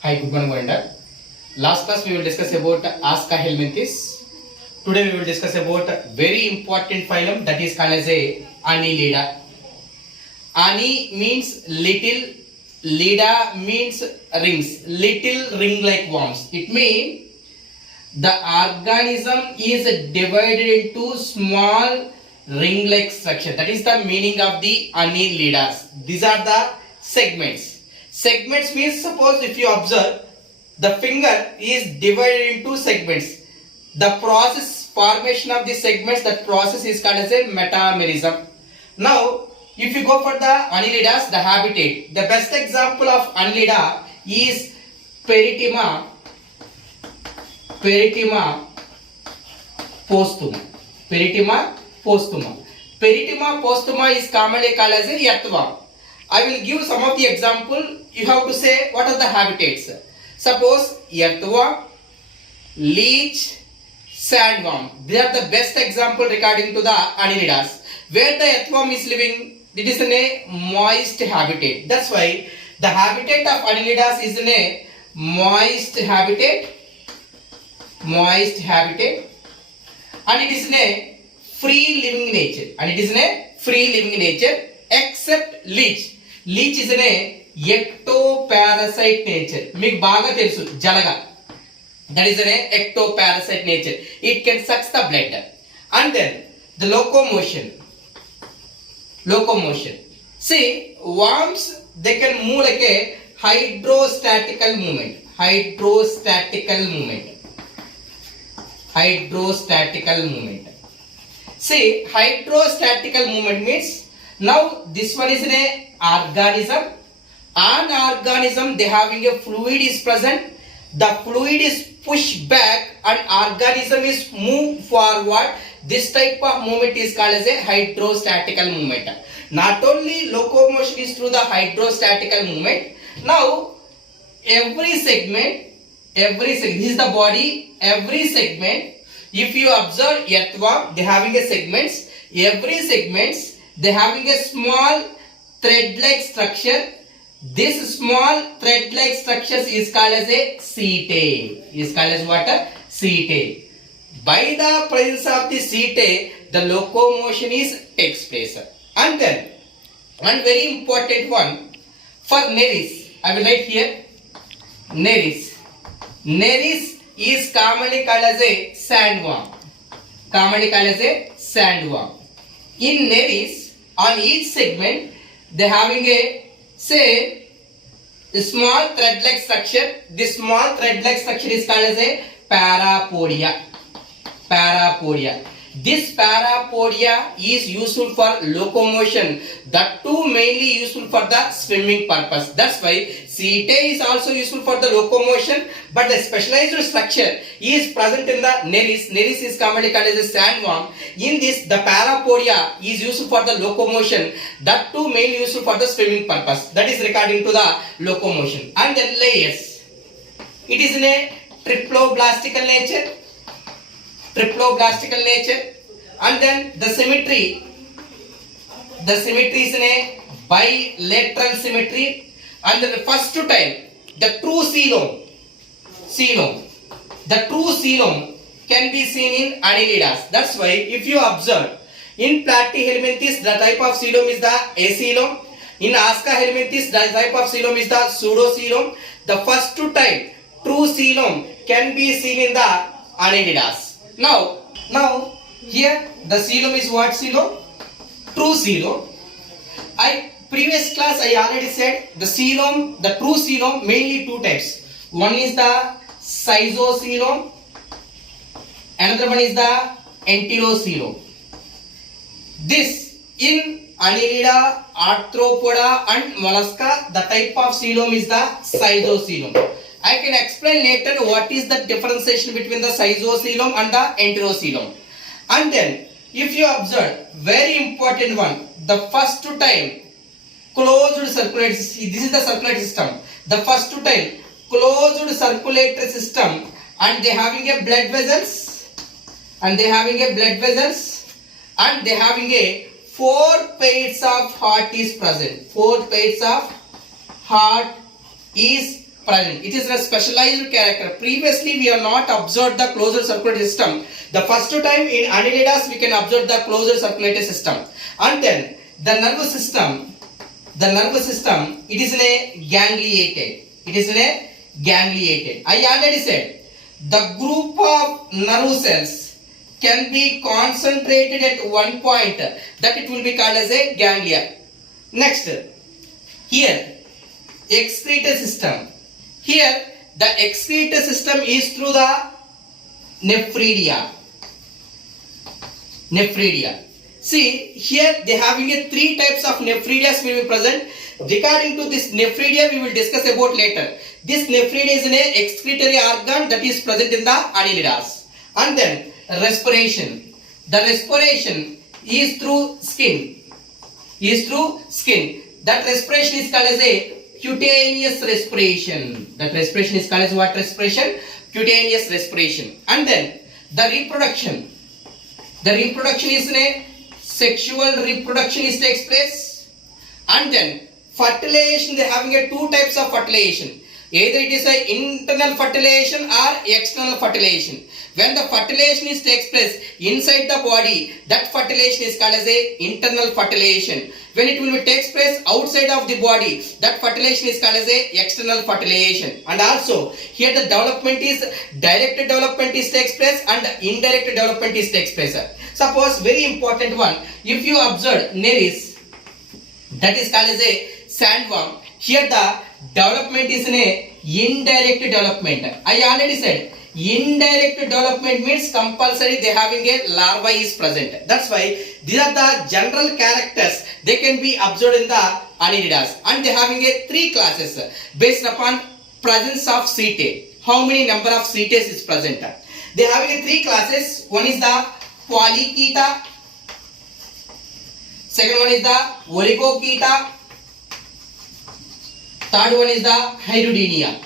Hi, good morning, Wanda. Last class we will discuss about Asca helminthes. Today we will discuss about a very important phylum that is called as a Annelida. Ani means little, lida means rings, little ring-like worms. It means the organism is divided into small ring-like structure. That is the meaning of the Annelidas. These are the segments. Segments means, suppose if you observe, the finger is divided into segments. The process formation of the segments, that process is called as a metamerism. Now, if you go for the Annelidas, the habitat, the best example of Annelida is Peritima postuma. Peritima postuma is commonly called as a earthworm. I will give some of the example. You have to say what are the habitats. Suppose earthworm, leech, sandworm. They are the best example regarding to the Annelidas. Where the earthworm is living, it is in a moist habitat. That's why the habitat of Annelidas is in a moist habitat, and it is in a free living nature, except leech. Leech is in a ectoparasite nature. మీకు బాగా తెలుసు జలగ. That is an ectoparasite nature. It can suck the blood. And then the locomotion. See, worms, they can move like a hydrostatical movement. See, hydrostatical movement means, now this one is an organism. An organism, they having a fluid is present. The fluid is pushed back and organism is moved forward. This type of movement is called as a hydrostatical movement. Not only locomotion is through the hydrostatical movement. Now, every segment, this is the body, every segment, if you observe earthworm, they having a segments, every segments, they having a small thread-like structure. This small thread-like structure is called as a setae. Is called as what? Setae. By the presence of the setae, the locomotion takes place. And then, one very important one for Nereis. I will write here. Nereis is commonly called as a sandworm. In Nereis, on each segment, they having a small thread-like structure. This small thread-like structure is called as a parapodia. This parapodia is useful for locomotion. That too mainly useful for the swimming purpose. That's why setae is also useful for the locomotion, but the specialized structure is present in the Nereis. Nereis is commonly called as a sandworm. In this, the parapodia is useful for the locomotion. That too mainly useful for the swimming purpose. That is regarding to the locomotion. And then layers. It is in a triploblastical nature. And then the symmetry is in a bilateral symmetry. And then the first time, the true coelom can be seen in Annelidas. That's why if you observe in Platyhelminthes, the type of coelom is the acoelom. In Asca helminthes, the type of coelom is the pseudocoelom. The first time, true coelom can be seen in the Annelidas. Now here the coelom is what coelom? True coelom. Previous class I already said the coelom, the true coelom, mainly two types. One is the schizocoelom, another one is the enterocoelom. This in Annelida, Arthropoda and Mollusca, the type of coelom is the schizocoelom. I can explain later what is the differentiation between the schizocoelom and the enterocoelom. And then, if you observe, very important one, the first time closed circulatory system, this is the circulatory system. The first time closed circulatory system, and they having a blood vessels, and they having a 4 pairs of heart is present. 4 pairs of heart is present. It is a specialized character. Previously, we have not observed the closed circulatory system. The first time in Annelidas, we can observe the closed circulatory system. And then the nervous system, it is in a gangliated. It is in a gangliated. I already said the group of nerve cells can be concentrated at one point, that it will be called as a ganglia. Next, here excretory system. Here the excretory system is through the nephridia. See, here they having a three types of nephridia will be present. Regarding to this nephridia, we will discuss about later. This nephridia is an excretory organ that is present in the annelidas. And then respiration. The respiration is through skin. That respiration is called as a cutaneous respiration. That respiration is called as what respiration? Cutaneous respiration. And then the reproduction. The reproduction is a sexual reproduction is takes place. And then fertilization, they having a two types of fertilization. Either it is a internal fertilization or external fertilization. When the fertilization is takes place inside the body, that fertilization is called as a internal fertilization. When it will be takes place outside of the body, that fertilization is called as a external fertilization. And also here the development is direct development is takes place and indirect development is takes place. Suppose very important one, if you observe Nereis, that is called as a sandworm. Here the development is an indirect development. I already said indirect development means compulsory they having a larva is present. That's why these are the general characters they can be observed in the annelidas, and they having a three classes based upon presence of setae. How many number of setae is present? They having a three classes. One is the polychaeta, second one is the oligochaeta, third one is the hydrodinia.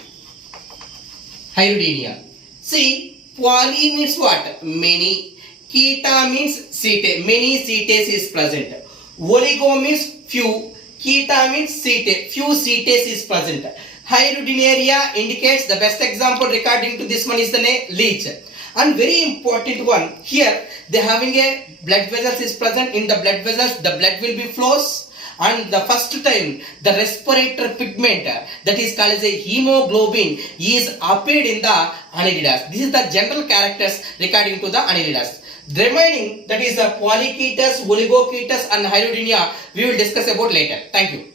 See, poly means what? Many. Chaeta means setae. Many setae is present. Oligo means few. Chaeta means setae. Few setae is present. Hydrodinia indicates the best example regarding to this one is the leech. And very important one, here they having a blood vessels is present. In the blood vessels, the blood will be flows. And the first time the respirator pigment that is called as a hemoglobin is appeared in the annelidas. This is the general characters regarding to the annelidas. The remaining, that is the polychaetus, oligochaetus and hydrodinia, we will discuss about later. Thank you.